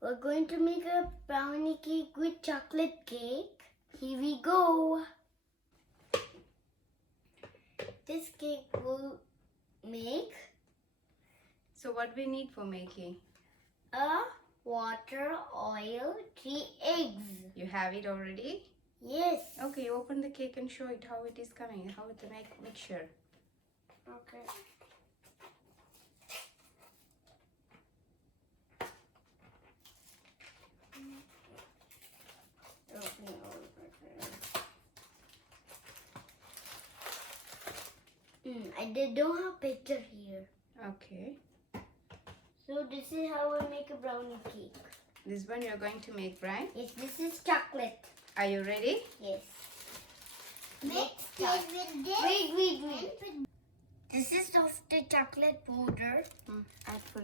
we're going to make a brownie cake with chocolate cake. Here we go. This cake will make. So what we need for making? Water, oil, 3 eggs. You have it already? Yes. Okay, open the cake and show it how it is coming, how to make mixture. Okay. I don't have picture here. Okay. So this is how I make a brownie cake. This one you're going to make, right? Yes, this is chocolate. Are you ready? Yes. Mix it with this. Wait. This is of the chocolate powder. Add full.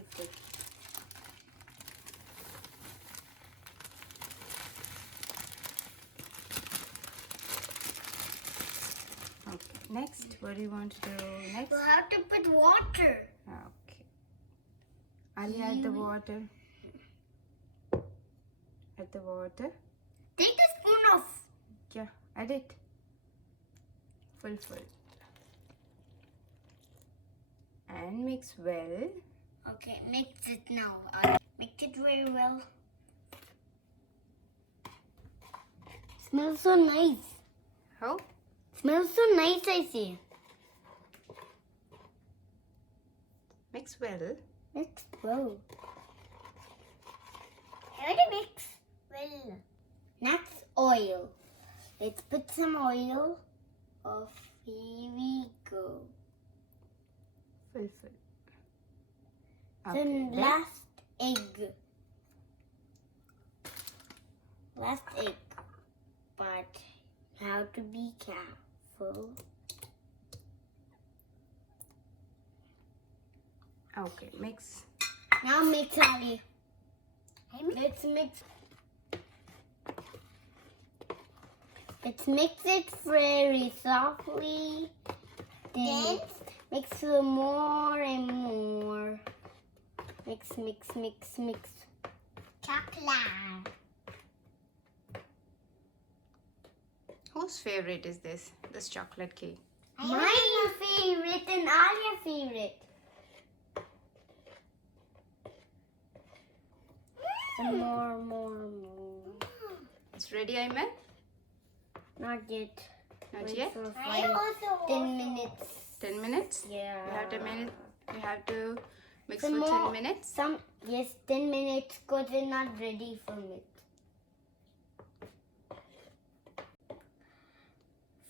Okay. Next, what do you want to do next? So how to put water? Okay. Aalia, add the water. Add the water. Take the spoon off. Yeah, add it. Full. And mix well. Okay, mix it now. Mix it very well. Smells so nice. How? Smells so nice, I say. Mix well. Mix well. How to mix well. Next, oil. Let's put some oil off. Here we go. Full. Then next. last egg. Last egg. But you have to be careful. Okay, mix. Now mix, Ali. Let's mix. Let's mix it very softly. Then mix more and more. Mix. Chocolate. Whose favorite is this chocolate cake? My favorite and Alia's favorite. Some more. It's ready, Ayman? Not yet. Not Wait yet? for I 5, also 10 minutes. 10 minutes? Yeah. You have 10 minutes. You have to mix Some for more. 10 minutes. Yes, 10 minutes because they're not ready for it.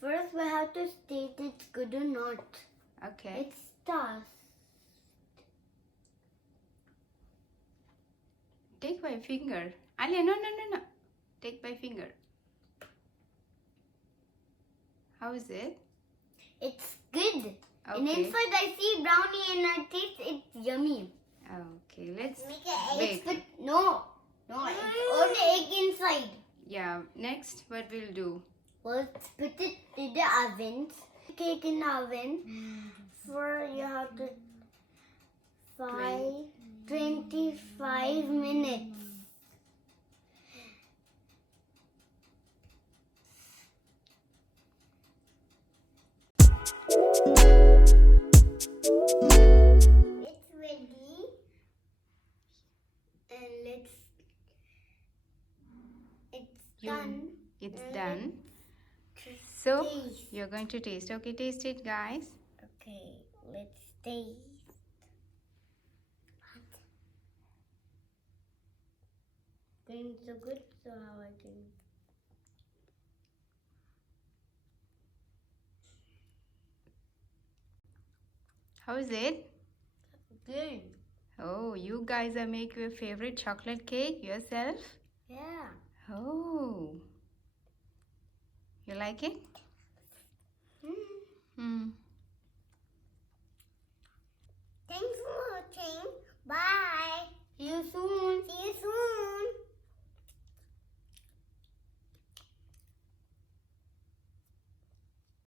First, we have to state it's good or not. Okay. It's tossed. Take by finger. Alia, no. Take by finger. How is it? It's good. And Okay. inside I see brownie and I taste it's yummy. Okay, let's Make an egg. bake. No, it's all the egg inside. Yeah, next what we'll do? Let's put it in the oven. Cake in the oven. For you have to 25 minutes. It's ready. And it's done. It's And done. let's So taste. you're going to taste. Okay, taste it, guys. Okay, let's taste. Doing so good, so how I can. How is it? Good. Oh, you guys are making your favorite chocolate cake yourself? Yeah. Oh. You like it? Mm. Hmm.